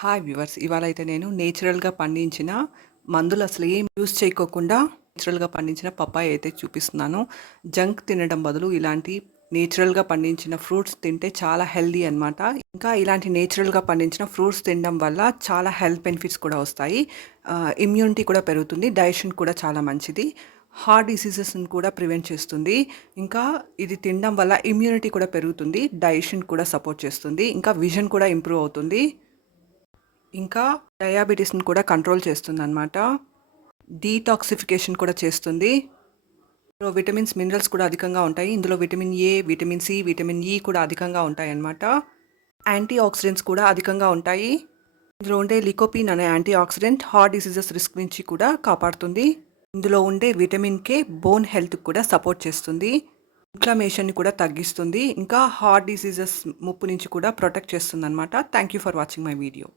Hi viewers, ఇవాళ అయితే నేను నేచురల్గా పండించిన మందులు అసలు ఏం యూస్ చేయకోకుండా నేచురల్గా పండించిన పప్పాయ అయితే చూపిస్తున్నాను. జంక్ తినడం బదులు ఇలాంటి నేచురల్గా పండించిన ఫ్రూట్స్ తింటే చాలా హెల్దీ అనమాట. ఇంకా ఇలాంటి నేచురల్గా పండించిన ఫ్రూట్స్ తినడం వల్ల చాలా హెల్త్ బెనిఫిట్స్ కూడా వస్తాయి. ఇమ్యూనిటీ కూడా పెరుగుతుంది, డైజెషన్ కూడా చాలా మంచిది, హార్ట్ డిసీజెస్ని కూడా ప్రివెంట్ చేస్తుంది. ఇంకా ఇది తినడం వల్ల ఇమ్యూనిటీ కూడా పెరుగుతుంది, డైజెషన్ కూడా సపోర్ట్ చేస్తుంది, ఇంకా విజన్ కూడా ఇంప్రూవ్ అవుతుంది, ఇంకా డయాబెటీస్ని కూడా కంట్రోల్ చేస్తుందన్నమాట. డీటాక్సిఫికేషన్ కూడా చేస్తుంది. ఇందులో విటమిన్స్, మినరల్స్ కూడా అధికంగా ఉంటాయి. ఇందులో vitamin A, vitamin C, vitamin E కూడా అధికంగా ఉంటాయి అన్నమాట. యాంటీ ఆక్సిడెంట్స్ కూడా అధికంగా ఉంటాయి. ఇందులో ఉండే లికోపిన్ అనే anti oxidant heart diseases risk నుంచి కూడా కాపాడుతుంది. ఇందులో ఉండే విటమిన్ కే బోన్ హెల్త్కి కూడా సపోర్ట్ చేస్తుంది, ఇన్ఫ్లమేషన్ని కూడా తగ్గిస్తుంది, ఇంకా హార్ట్ డిసీజెస్ ముప్పు నుంచి కూడా ప్రొటెక్ట్ చేస్తుంది అనమాట. Thank you for watching my video.